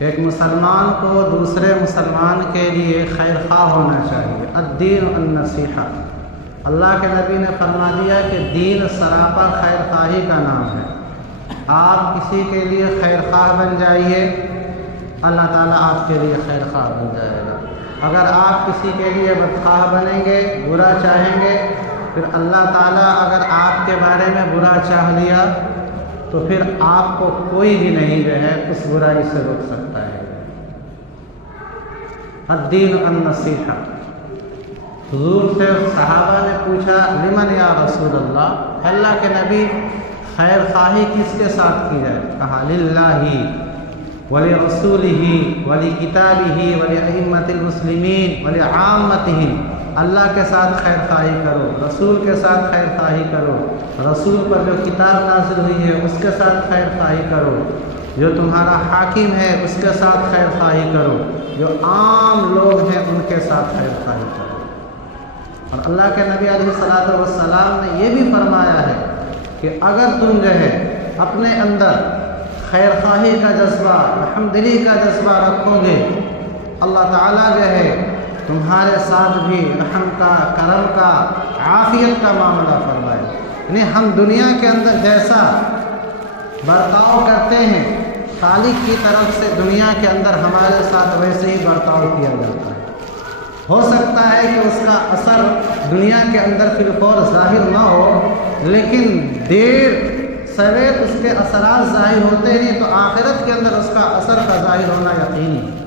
ایک مسلمان کو دوسرے مسلمان کے لیے خیر خواہ ہونا چاہیے۔ الدین النصیحہ، اللہ کے نبی نے فرما دیا کہ دین سراپا خیر خواہی کا نام ہے۔ آپ کسی کے لیے خیر خواہ بن جائیے، اللہ تعالیٰ آپ کے لیے خیر خواہ بن جائے گا۔ اگر آپ کسی کے لیے بدخواہ بنیں گے، برا چاہیں گے، پھر اللہ تعالیٰ اگر آپ کے بارے میں برا چاہ لیا تو پھر آپ کو کوئی بھی نہیں جو ہے اس برائی سے روک سکتا ہے۔ الدین النصیحہ، حضور سے صحابہ نے پوچھا لمن یا رسول اللہ، اللہ کے نبی خیر خواہی کس کے ساتھ کی جائے؟ کہا للہ ولرسولہ ولکتابہ ولائمۃ المسلمین ولعامتہ، اللہ کے ساتھ خیر خواہی کرو، رسول کے ساتھ خیر خواہی کرو، رسول پر جو کتاب نازل ہوئی ہے اس کے ساتھ خیر خواہی کرو، جو تمہارا حاکم ہے اس کے ساتھ خیر خواہی کرو، جو عام لوگ ہیں ان کے ساتھ خیر خواہی کرو۔ اور اللہ کے نبی علیہ الصلوۃ والسلام نے یہ بھی فرمایا ہے کہ اگر تم جو ہے اپنے اندر خیر خواہی کا جذبہ، رحمدلی کا جذبہ رکھو گے، اللہ تعالیٰ جو ہے تمہارے ساتھ بھی رحم کا، کرم کا، عافیت کا معاملہ فرمائے۔ یعنی ہم دنیا کے اندر جیسا برتاؤ کرتے ہیں، خالق کی طرف سے دنیا کے اندر ہمارے ساتھ ویسے ہی برتاؤ کیا جاتا ہے۔ ہو سکتا ہے کہ اس کا اثر دنیا کے اندر فی الفور ظاہر نہ ہو، لیکن دیر سویر اس کے اثرات ظاہر ہوتے ہیں، تو آخرت کے اندر اس کا اثر کا ظاہر ہونا یقینی ہے۔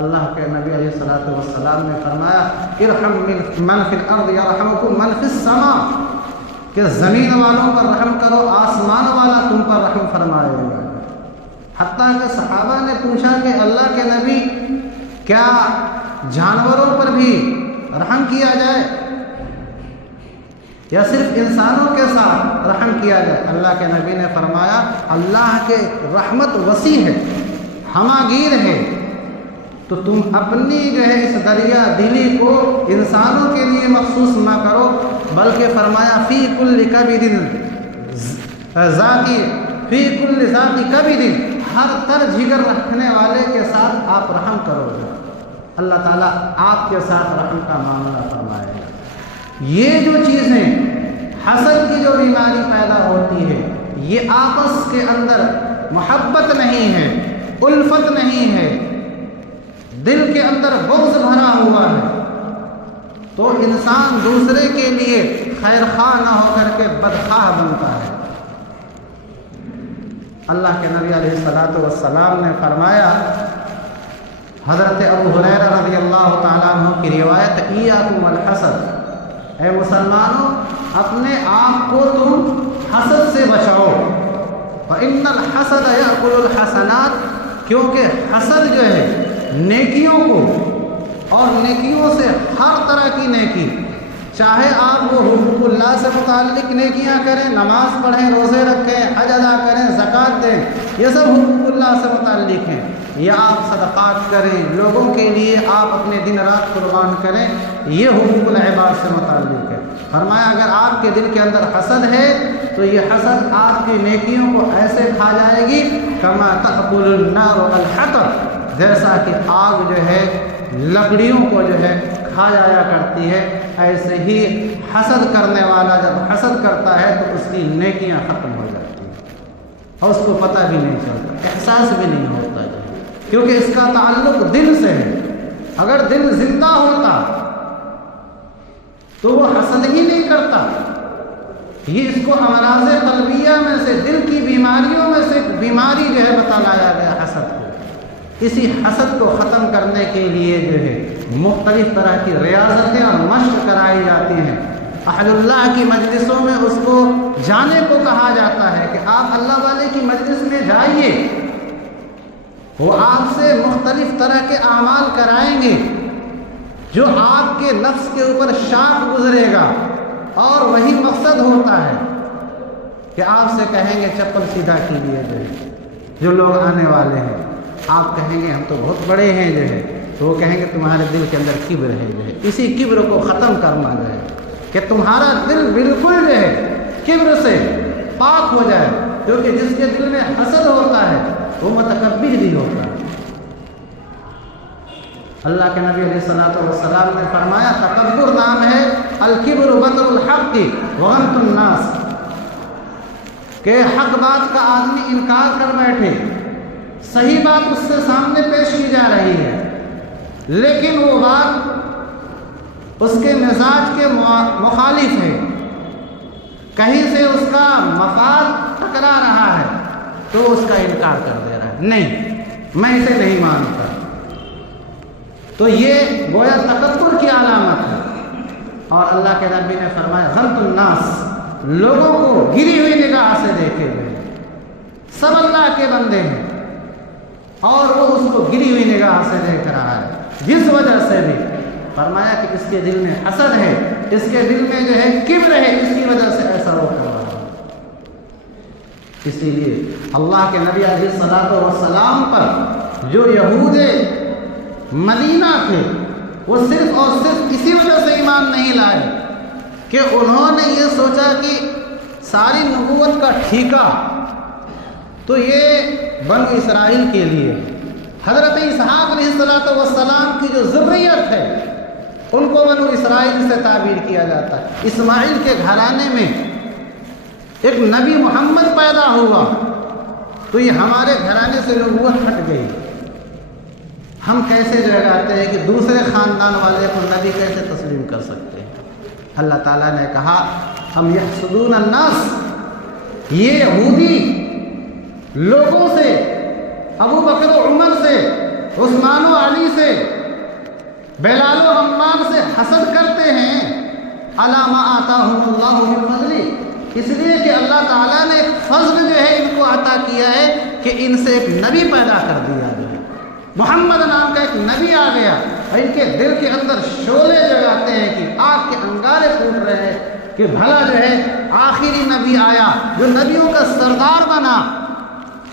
اللہ کے نبی علیہ الصلوۃ والسلام نے فرمایا ارحم من فی الارض یرحمکم من فی السماء، کہ زمین والوں پر رحم کرو، آسمان والا تم پر رحم فرمائے گا۔ حتیٰ کہ صحابہ نے پوچھا کہ اللہ کے نبی کیا جانوروں پر بھی رحم کیا جائے یا صرف انسانوں کے ساتھ رحم کیا جائے؟ اللہ کے نبی نے فرمایا اللہ کے رحمت وسیع ہے، ہماگیر ہے، تو تم اپنی جو ہے اس دریا دلی کو انسانوں کے لیے مخصوص نہ کرو، بلکہ فرمایا فی کل کبد ذاتی، فی کل ذاتی کبد، ہر تر جگر رکھنے والے کے ساتھ آپ رحم کرو گے، اللہ تعالیٰ آپ کے ساتھ رحم کا معاملہ فرمائے گا۔ یہ جو چیزیں حسد کی جو بیماری پیدا ہوتی ہے، یہ آپس کے اندر محبت نہیں ہے، الفت نہیں ہے، دل کے اندر بغض بھرا ہوا ہے، تو انسان دوسرے کے لیے خیر خواہ نہ ہو کر کے بدخواہ بنتا ہے۔ اللہ کے نبی علیہ الصلوۃ والسلام نے فرمایا، حضرت ابو ہریرہ رضی اللہ تعالیٰ عنہ کی روایت، ایاکم والحسد، اے مسلمانوں اپنے آپ کو تم حسد سے بچاؤ، فإن الحسد یأکل الحسنات، کیونکہ حسد جو ہے نیکیوں کو، اور نیکیوں سے ہر طرح کی نیکی، چاہے آپ وہ حقوق اللہ سے متعلق نیکیاں کریں، نماز پڑھیں، روزے رکھیں، حج ادا کریں، زکوٰۃ دیں، یہ سب حقوق اللہ سے متعلق ہیں، یا آپ صدقات کریں، لوگوں کے لیے آپ اپنے دن رات قربان کریں، یہ حقوق العباد سے متعلق ہے۔ فرمایا اگر آپ کے دل کے اندر حسد ہے تو یہ حسد آپ کی نیکیوں کو ایسے کھا جائے گی، کما تأکل النار الحطب، جیسا کہ آگ جو ہے لکڑیوں کو جو ہے کھا جایا کرتی ہے، ایسے ہی حسد کرنے والا جب حسد کرتا ہے تو اس کی نیکیاں ختم ہو جاتی ہیں اور اس کو پتہ بھی نہیں چلتا، احساس بھی نہیں ہوتا، کیونکہ اس کا تعلق دل سے ہے۔ اگر دل زندہ ہوتا تو وہ حسد ہی نہیں کرتا۔ یہ اس کو امراض قلبیہ میں سے، دل کی بیماریوں میں سے بیماری جو ہے بتلایا گیا حسد کو۔ اسی حسد کو ختم کرنے کے لیے جو ہے مختلف طرح کی ریاضتیں اور مشق کرائی جاتی ہیں۔ اہل اللہ کی مجلسوں میں اس کو جانے کو کہا جاتا ہے کہ آپ اللہ والے کی مجلس میں جائیے، وہ آپ سے مختلف طرح کے اعمال کرائیں گے جو آپ کے نفس کے اوپر شاپ گزرے گا، اور وہی مقصد ہوتا ہے کہ آپ سے کہیں گے چپل سیدھا کیجیے، جو لوگ آنے والے ہیں آپ کہیں گے ہم تو بہت بڑے ہیں جو ہے، تو وہ کہیں گے تمہارے دل کے اندر کبر ہے جو ہے، اسی کبر کو ختم کرنا جو ہے کہ تمہارا دل بالکل جو ہے کبر سے پاک ہو جائے، کیونکہ جس کے دل میں حسد ہوتا ہے وہ متکبر بھی ہوتا ہے۔ اللہ کے نبی علیہ الصلوۃ والسلام نے فرمایا تکبر نام ہے الکبر بطر الحق وغمط الناس، کہ حق بات کا آدمی انکار کر بیٹھے، صحیح بات اس سے سامنے پیش کی جا رہی ہے لیکن وہ بات اس کے مزاج کے مخالف ہے، کہیں سے اس کا مفاد ٹکرا رہا ہے تو اس کا انکار کر دے رہا ہے، نہیں میں اسے نہیں مانتا، تو یہ گویا تکبر کی علامت ہے۔ اور اللہ کے نبی نے فرمایا غمط الناس، لوگوں کو گری ہوئی نگاہ سے دیکھے ہوئے، سب اللہ کے بندے ہیں اور وہ اس کو گری ہوئی نگاہ سے دیکھ رہا ہے، جس وجہ سے بھی فرمایا کہ اس کے دل میں حسد ہے، اس کے دل میں جو ہے کبر ہے، اس کی وجہ سے ایسا وہ کر رہا ہے۔ اسی لیے اللہ کے نبی علیہ الصلوۃ والسلام پر جو یہود مدینہ تھے وہ صرف اور صرف اسی وجہ سے ایمان نہیں لائے کہ انہوں نے یہ سوچا کہ ساری نبوت کا ٹھیکہ تو یہ بنو اسرائیل کے لیے، حضرت اسحاق علیہ السلام کی جو ذریت ہے ان کو بنو اسرائیل سے تعبیر کیا جاتا ہے۔ اسماعیل کے گھرانے میں ایک نبی محمد پیدا ہوا تو یہ ہمارے گھرانے سے نبوت ہٹ گئی، ہم کیسے جو ہے کہتے ہیں کہ دوسرے خاندان والے کو نبی کیسے تسلیم کر سکتے ہیں؟ اللہ تعالیٰ نے کہا ہم یحسدون الناس، یہ یہودی لوگوں سے، ابو بکر و عمر سے، عثمان و علی سے، بلال و عمار سے حسد کرتے ہیں، علی ما آتاہم اللہ من فضل، اس لیے کہ اللہ تعالیٰ نے فضل جو ہے ان کو عطا کیا ہے کہ ان سے ایک نبی پیدا کر دیا جو ہے، محمد نام کا ایک نبی آ گیا، ان کے دل کے اندر شعلے جگاتے ہیں کہ آگ کے انگارے پھوٹ رہے ہیں کہ بھلا جو ہے آخری نبی آیا جو نبیوں کا سردار بنا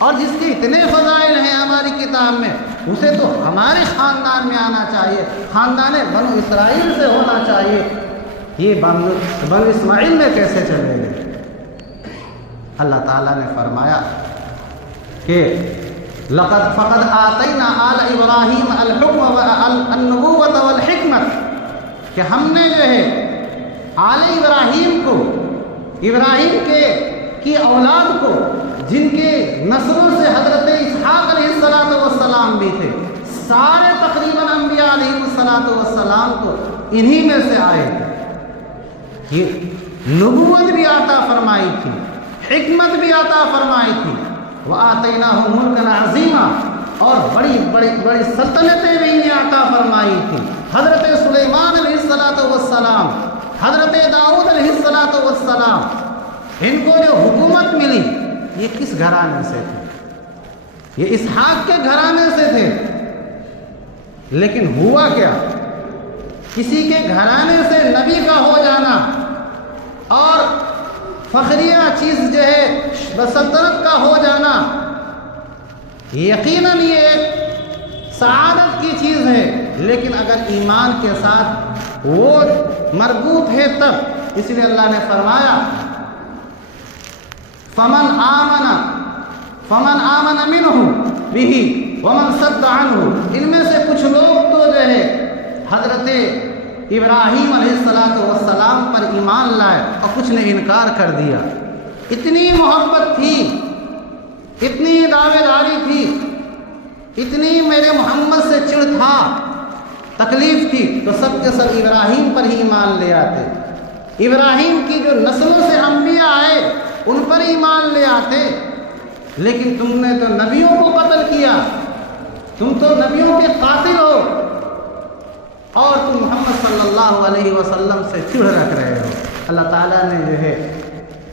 اور جس کے اتنے فضائل ہیں ہماری کتاب میں، اسے تو ہمارے خاندان میں آنا چاہیے، خاندان بنو اسرائیل سے ہونا چاہیے، یہ بنو اسماعیل میں کیسے چلے گئے؟ اللہ تعالیٰ نے فرمایا کہ لقد فقد آتینا آل ابراہیم الحکم والنبوۃ والحکمت، کہ ہم نے جو ہے آل ابراہیم کو، ابراہیم کی اولاد کو، جن کے نسلوں سے حضرت اسحاق علیہ السلام بھی تھے، سارے تقریباً انبیاء علیہ السلام کو انہی میں سے آئے تھے، یہ نبوت بھی عطا فرمائی تھی، حکمت بھی عطا فرمائی تھی، وَآتَيْنَاهُمْ مُلْكًا عَظِيمًا، اور بڑی سلطنتیں بھی انہیں عطا فرمائی تھی، حضرت سلیمان علیہ السلام، حضرت داؤد علیہ السلام، ان کو جو حکومت ملی یہ کس گھرانے سے تھے؟ یہ اسحاق کے گھرانے سے تھے، لیکن ہوا کیا؟ کسی کے گھرانے سے نبی کا ہو جانا اور فخریہ چیز جو ہے بسلطنت کا ہو جانا، یقیناً یہ ایک سعادت کی چیز ہے، لیکن اگر ایمان کے ساتھ وہ مربوط ہے تب، اس لیے اللہ نے فرمایا فمن آمن منہ بہ ومن صد عنہ، ان میں سے کچھ لوگ تو جو ہے حضرت ابراہیم علیہ السلام پر ایمان لائے اور کچھ نے انکار کر دیا، اتنی محبت تھی، اتنی دعوے داری تھی، اتنی میرے محمد سے چڑ تھا، تکلیف تھی، تو سب کے سب ابراہیم پر ہی ایمان لے آتے، ابراہیم کی جو نسلوں سے انبیاء آئے ان پر ایمان لے آتے، لیکن تم نے تو نبیوں کو قتل کیا، تم تو نبیوں کے قاتل ہو اور تم محمد صلی اللہ علیہ وسلم سے چڑھ رکھ رہے ہو۔ اللہ تعالیٰ نے جو ہے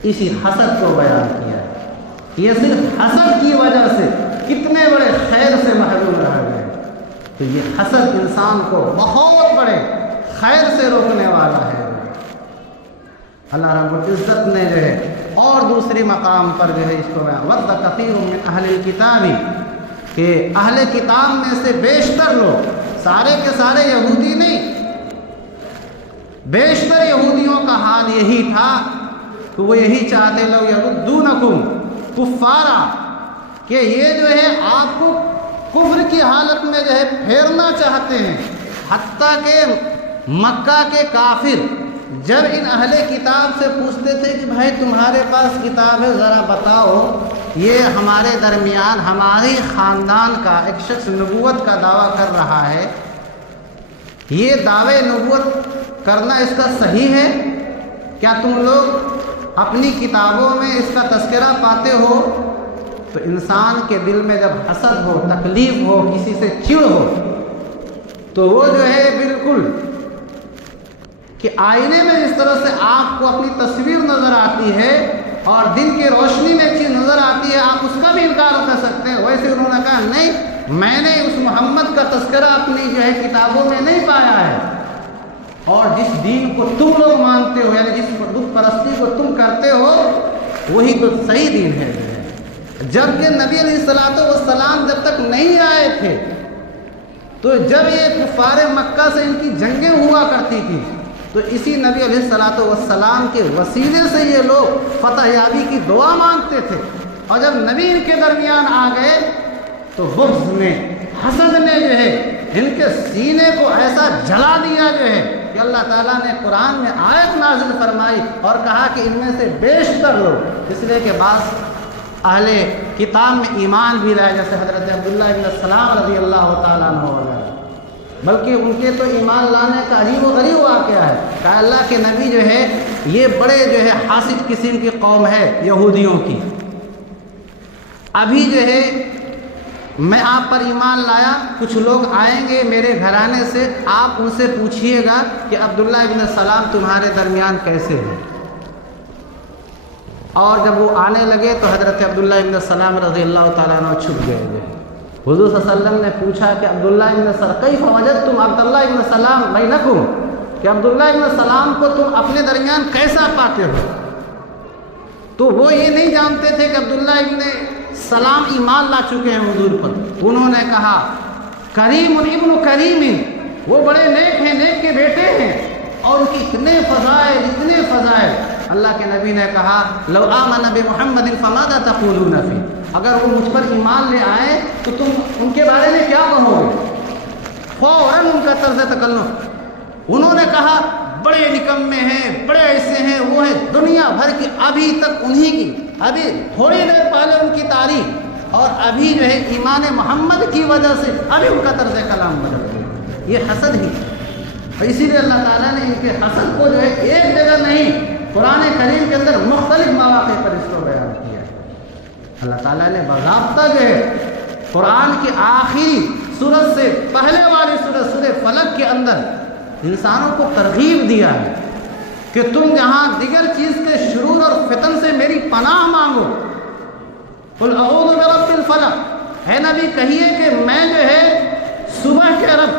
اسی حسد کو بیان کیا ہے، یہ صرف حسد کی وجہ سے کتنے بڑے خیر سے محروم رہ گئے، تو یہ حسد انسان کو بہت بڑے خیر سے روکنے والا ہے۔ اللہ رب العزت نے جو ہے اور دوسری مقام پر جو ہے اس کو وَدَّ كَثِيرٌ مِّنْ أَهْلِ الْكِتَابِ، کہ اہل کتاب میں سے بیشتر لوگ، سارے کے سارے یہودی نہیں، بیشتر یہودیوں کا حال یہی تھا کہ وہ یہی چاہتے لو یردونکم کفارا، کہ یہ جو ہے آپ کو کفر کی حالت میں جو ہے پھیرنا چاہتے ہیں، حتیٰ کہ مکہ کے کافر جب ان اہل کتاب سے پوچھتے تھے کہ بھائی تمہارے پاس کتاب ہے ذرا بتاؤ، یہ ہمارے درمیان ہماری خاندان کا ایک شخص نبوت کا دعویٰ کر رہا ہے، یہ دعوے نبوت کرنا اس کا صحیح ہے؟ کیا تم لوگ اپنی کتابوں میں اس کا تذکرہ پاتے ہو؟ تو انسان کے دل میں جب حسد ہو، تکلیف ہو، کسی سے چڑ ہو، تو وہ جو ہے بالکل کہ آئینے میں جس طرح سے آپ کو اپنی تصویر نظر آتی ہے اور دن کی روشنی میں چیز نظر آتی ہے، آپ اس کا بھی انکار کر سکتے ہیں، ویسے انہوں نے کہا نہیں، میں نے اس محمد کا تذکرہ اپنی جو ہے کتابوں میں نہیں پایا ہے، اور جس دین کو تم لوگ مانتے ہو، یعنی جس بت پرستی کو تم کرتے ہو، وہی تو صحیح دین ہے۔ جبکہ نبی علیہ الصلوۃ والسلام جب تک نہیں آئے تھے تو جب یہ کفار مکہ سے ان کی جنگیں ہوا کرتی تھی تو اسی نبی علیہ الصلوۃ والسلام کے وسیلے سے یہ لوگ فتح یابی کی دعا مانگتے تھے، اور جب نبی ان کے درمیان آ گئے تو بغض نے، حسد نے جو ہے ان کے سینے کو ایسا جلا دیا جو ہے کہ اللہ تعالیٰ نے قرآن میں آیت نازل فرمائی اور کہا کہ ان میں سے بیشتر لوگ، اس لیے کہ بعض اہل کتاب میں ایمان بھی لائے، جیسے حضرت عبداللہ ابن السلام رضی اللہ تعالیٰ عنہ وغیرہ، بلکہ ان کے تو ایمان لانے کا عجیب و غریب واقعہ ہے کہ اللہ کے نبی جو ہے یہ بڑے جو ہے حاسد قسم کی قوم ہے یہودیوں کی، ابھی جو ہے میں آپ پر ایمان لایا، کچھ لوگ آئیں گے میرے گھرانے سے، آپ ان سے پوچھئے گا کہ عبداللہ ابن السلام تمہارے درمیان کیسے ہیں، اور جب وہ آنے لگے تو حضرت عبداللہ ابن السلام رضی اللہ تعالیٰ عنہ چھپ گئے۔ حضور صلی اللہ علیہ وسلم نے پوچھا کہ عبداللہ ابن السلام کیف وجدتم عبداللہ ابن السلام بینکم، کہ عبداللہ ابن السلام کو تم اپنے درمیان کیسا پاتے ہو؟ تو وہ یہ نہیں جانتے تھے کہ عبداللہ ابن السلام ایمان لا چکے ہیں حضور پر۔ انہوں نے کہا کریم ابن کریم، وہ بڑے نیک ہیں، نیک کے بیٹے ہیں، اور ان کی اتنے فضائل، اتنے فضائل۔ اللہ کے نبی نے کہا لو آمن بمحمد فماذا تقولون فی، اگر وہ مجھ پر ایمان لے آئے تو تم ان کے بارے میں کیا کہو گے؟ فوراً ان کا طرز تکلم، انہوں نے کہا بڑے نکمے ہیں، بڑے ایسے ہیں، وہ ہیں دنیا بھر کی، ابھی تک انہی کی، ابھی تھوڑی دیر پہلے ان کی تاریخ، اور ابھی جو ہے ایمان محمد کی وجہ سے ابھی ان کا طرز کلام بدل گیا۔ یہ حسد ہی، اور اسی لیے اللہ تعالیٰ نے ان کے حسد کو جو ہے ایک جگہ نہیں، قرآن کریم کے اندر مختلف مواقع پر اس کو بیان کیا ہے۔ اللہ تعالیٰ نے باضابطہ جو ہے قرآن کی آخری سورت سے پہلے والی سورت سورہ فلق کے اندر انسانوں کو ترغیب دیا ہے کہ تم جہاں دیگر چیز کے شرور اور فتن سے میری پناہ مانگو، قل اعوذ برب الفلق، اے نبی کہیے کہ میں جو ہے صبح کے رب،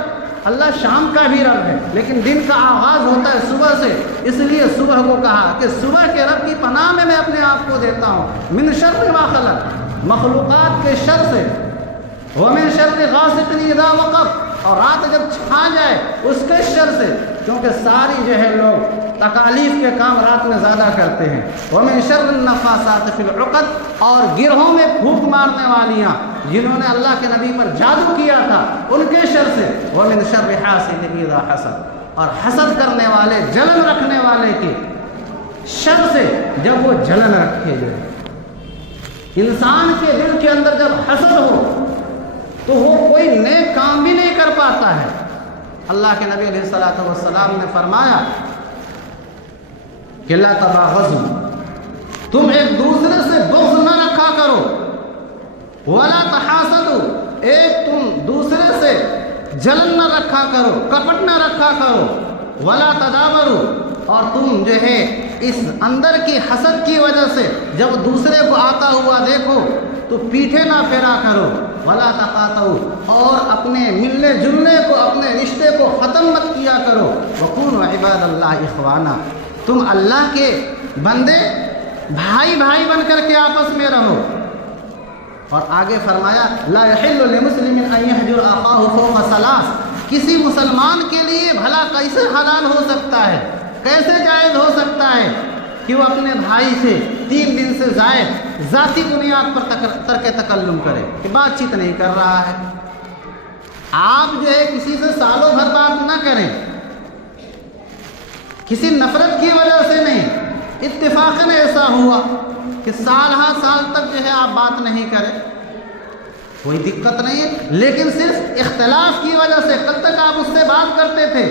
اللہ شام کا بھی رب ہے لیکن دن کا آغاز ہوتا ہے صبح سے، اس لیے صبح کو کہا کہ صبح کے رب کی پناہ میں اپنے آپ کو دیتا ہوں، من شر ما خلق، مخلوقات کے شر سے، ومن شر غاسق اذا وقب، اور رات جب چھا جائے اس کے شر سے، کیونکہ ساری جو ہے لوگ تکالیف کے کام رات میں زیادہ کرتے ہیں، ومن شر النفاثات فی العقد، اور گرہوں میں پھونک مارنے والیاں جنہوں نے اللہ کے نبی پر جادو کیا تھا ان کے شر سے، ومن شر حاسد اذا حسد، اور حسد کرنے والے، جلن رکھنے والے کی شر سے جب وہ جلن رکھے جائے۔ انسان کے دل کے اندر جب حسد ہو تو وہ کوئی نیک کام بھی نہیں کر پاتا ہے۔ اللہ کے نبی علیہ الصلوۃ والسلام نے فرمایا کہ لا تباغضوا، تم ایک دوسرے سے بغض نہ رکھا کرو، ولا تحاسدوا، ایک تم دوسرے سے جلن نہ رکھا کرو، کپٹ نہ رکھا کرو، ولا تدابروا، اور تم جو ہے اس اندر کی حسد کی وجہ سے جب دوسرے کو آتا ہوا دیکھو تو پیٹھے نہ پھیرا کرو، ولا تقاطعوا، اور اپنے ملنے جلنے کو، اپنے رشتے کو ختم مت کیا کرو، وکونوا عباد اللہ اخوانا، تم اللہ کے بندے بھائی بھائی بن کر کے آپس میں رہو۔ اور آگے فرمایا لا یحل لمسلم ان یحجر اخاہ فوق ثلاث، کسی مسلمان کے لیے بھلا کیسے حلال ہو سکتا ہے، کیسے جائز ہو سکتا ہے کہ وہ اپنے بھائی سے 3 دن سے زائد ذاتی بنیاد پر ترک تکلم کرے، کہ بات چیت نہیں کر رہا ہے۔ آپ جو ہے کسی سے سالوں بھر بات نہ کریں، کسی نفرت کی وجہ سے نہیں، اتفاقاً ایسا ہوا کہ سال ہا سال تک جو ہے آپ بات نہیں کریں، کوئی دقت نہیں ہے، لیکن صرف اختلاف کی وجہ سے کل تک آپ اس سے بات کرتے تھے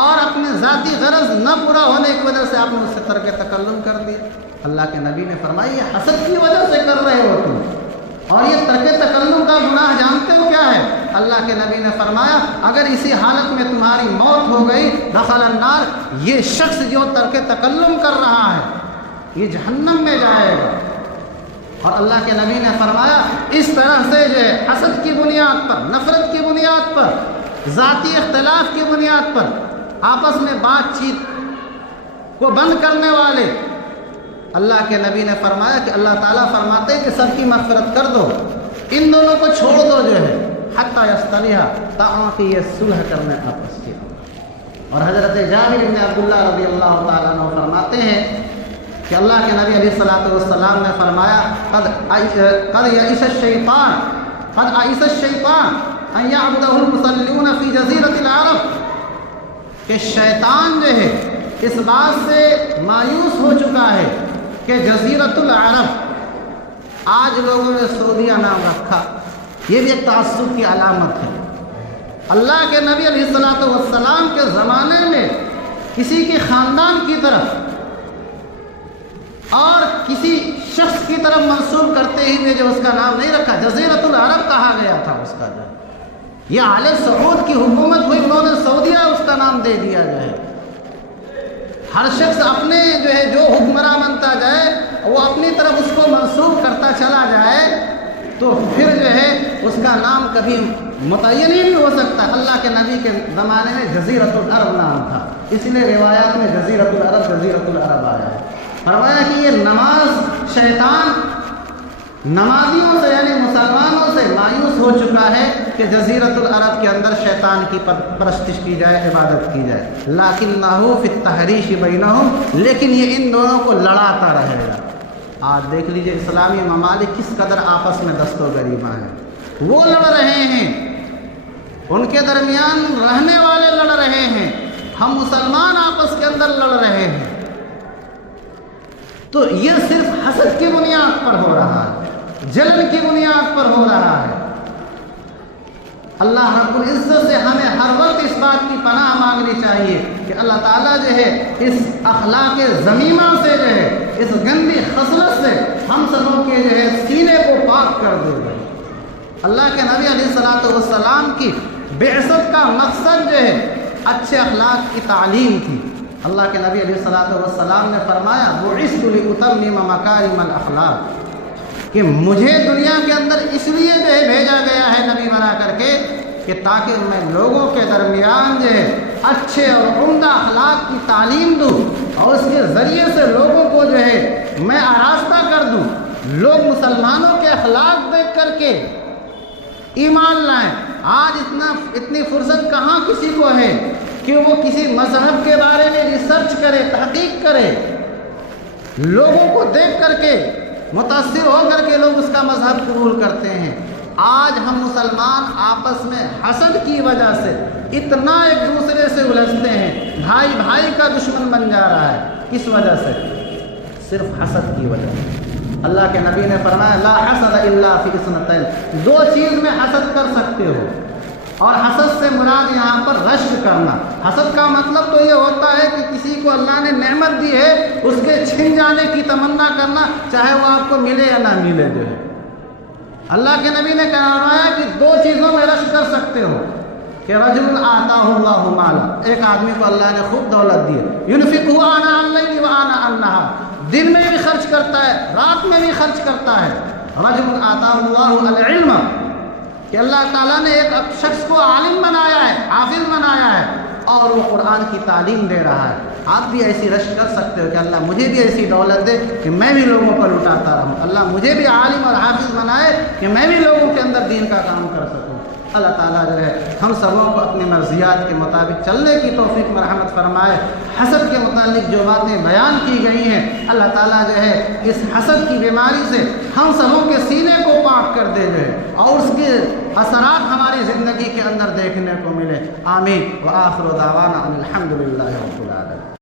اور اپنے ذاتی غرض نہ پورا ہونے کی وجہ سے آپ نے اس سے ترک تکلم کر دیا۔ اللہ کے نبی نے فرمایا یہ حسد کی وجہ سے کر رہے ہو تم، اور یہ ترک تکلم کا گناہ جانتے ہو کیا ہے؟ اللہ کے نبی نے فرمایا اگر اسی حالت میں تمہاری موت ہو گئی دخل النار، یہ شخص جو ترک تکلم کر رہا ہے یہ جہنم میں جائے گا۔ اور اللہ کے نبی نے فرمایا اس طرح سے جو ہے حسد کی بنیاد پر، نفرت کی بنیاد پر، ذاتی اختلاف کی بنیاد پر آپس میں بات چیت کو بند کرنے والے، اللہ کے نبی نے فرمایا کہ اللہ تعالیٰ فرماتے ہیں کہ سب کی مغفرت کر دو، ان دونوں کو چھوڑ دو جو ہے حتی یصطلحا، تاکہ یہ صلح کرنے آپس کی۔ اور حضرت جابر بن عبداللہ رضی اللہ تعالیٰ عنہ فرماتے ہیں کہ اللہ کے نبی علیہ الصلوۃ نے فرمایا قد یئس الشیطان ان یعبدہ المصلون فی جزیرۃ العرب، کہ شیطان جو ہے اس بات سے مایوس ہو چکا ہے کہ جزیرۃ العرب، آج لوگوں نے سعودیہ نام رکھا، یہ بھی ایک تعصب کی علامت ہے۔ اللہ کے نبی علیہ السلام کے زمانے میں کسی کے خاندان کی طرف اور کسی شخص کی طرف منسوب کرتے ہی جو اس کا نام نہیں رکھا، جزیرۃ العرب کہا گیا تھا اس کا جو یہ آل سعود کی حکومت ہوئی، انہوں نے سعودیہ اس کا نام دے دیا جو ہے۔ ہر شخص اپنے جو ہے جو حکمراں بنتا جائے وہ اپنی طرف اس کو منسوب کرتا چلا جائے تو پھر جو ہے اس کا نام کبھی متعین ہی نہیں ہو سکتا۔ اللہ کے نبی کے زمانے میں جزیرۃ العرب نام تھا، اس لیے روایات میں جزیرۃ العرب آیا ہے۔ فرمایا کہ یہ نماز شیطان نمازیوں سے یعنی مسلمانوں سے مایوس ہو چکا ہے کہ جزیرۃ العرب کے اندر شیطان کی پرستش کی جائے، عبادت کی جائے، لکنہ فی التحریش بینہم، لیکن یہ ان دونوں کو لڑاتا رہے گا۔ آج دیکھ لیجئے اسلامی ممالک کس قدر آپس میں دست و گریباں ہیں، وہ لڑ رہے ہیں، ان کے درمیان رہنے والے لڑ رہے ہیں، ہم مسلمان آپس کے اندر لڑ رہے ہیں، تو یہ صرف حسد کی بنیاد پر ہو رہا ہے، جلن کی بنیاد پر ہو رہا ہے۔ اللہ رب العزت سے ہمیں ہر وقت اس بات کی پناہ مانگنی چاہیے کہ اللہ تعالیٰ جو ہے اس اخلاق ذمیمہ سے جو ہے اس گندی خصلت سے ہم سبوں کے جو ہے سینے کو پاک کر دے گا۔ اللہ کے نبی علیہ السلام کی بعثت کا مقصد جو ہے اچھے اخلاق کی تعلیم تھی۔ اللہ کے نبی علیہ السلام نے فرمایا بعثت لأتمم مکارم الاخلاق، کہ مجھے دنیا کے اندر اس لیے جو ہے بھیجا گیا ہے نبی بنا کر کے کہ تاکہ میں لوگوں کے درمیان جو ہے اچھے اور عمدہ اخلاق کی تعلیم دوں اور اس کے ذریعے سے لوگوں کو جو ہے میں آراستہ کر دوں، لوگ مسلمانوں کے اخلاق دیکھ کر کے ایمان لائیں۔ آج اتنی فرصت کہاں کسی کو ہے کہ وہ کسی مذہب کے بارے میں ریسرچ کرے، تحقیق کرے، لوگوں کو دیکھ کر کے متاثر ہو کر کے لوگ اس کا مذہب قبول کرتے ہیں۔ آج ہم مسلمان آپس میں حسد کی وجہ سے اتنا ایک دوسرے سے الجھتے ہیں، بھائی بھائی کا دشمن بن جا رہا ہے۔ کس وجہ سے؟ صرف حسد کی وجہ سے۔ اللہ کے نبی نے فرمایا لا حسد الا فی اثنتین، دو چیز میں حسد کر سکتے ہو، اور حسد سے مراد یہاں پر رشک کرنا۔ حسد کا مطلب تو یہ ہوتا ہے کہ کسی کو اللہ نے نعمت دی ہے اس کے چھن جانے کی تمنا کرنا، چاہے وہ آپ کو ملے یا نہ ملے جو ہے۔ اللہ کے نبی نے فرمایا کہ دو چیزوں میں رشک کر سکتے ہو کہ رجل آتاہ اللہ مالا، ایک آدمی کو اللہ نے خوب دولت دی ہے، ينفقه آناء اللیل وآناء النہار، دن میں بھی خرچ کرتا ہے رات میں بھی خرچ کرتا ہے۔ رجل آتاہ اللہ العلم، کہ اللہ تعالیٰ نے ایک شخص کو عالم بنایا ہے، حافظ بنایا ہے، اور وہ قرآن کی تعلیم دے رہا ہے۔ آپ بھی ایسی رشک کر سکتے ہو کہ اللہ مجھے بھی ایسی دولت دے کہ میں بھی لوگوں پر لٹاتا رہوں، اللہ مجھے بھی عالم اور حافظ بنائے کہ میں بھی لوگوں کے اندر دین کا کام کر سکوں۔ اللہ تعالیٰ جو ہے ہم سبوں کو اپنی مرضیات کے مطابق چلنے کی توفیق مرحمت فرمائے۔ حسد کے متعلق جو باتیں بیان کی گئی ہیں اللہ تعالیٰ جو ہے اس حسد کی بیماری سے ہم سبوں کے سینے کو پاک کر دے جو ہے، اور اس کے اثرات ہماری زندگی کے اندر اندر دیکھنے کو ملے. آمین. وآخر دعوانا ان الحمد للہ رب العالمین.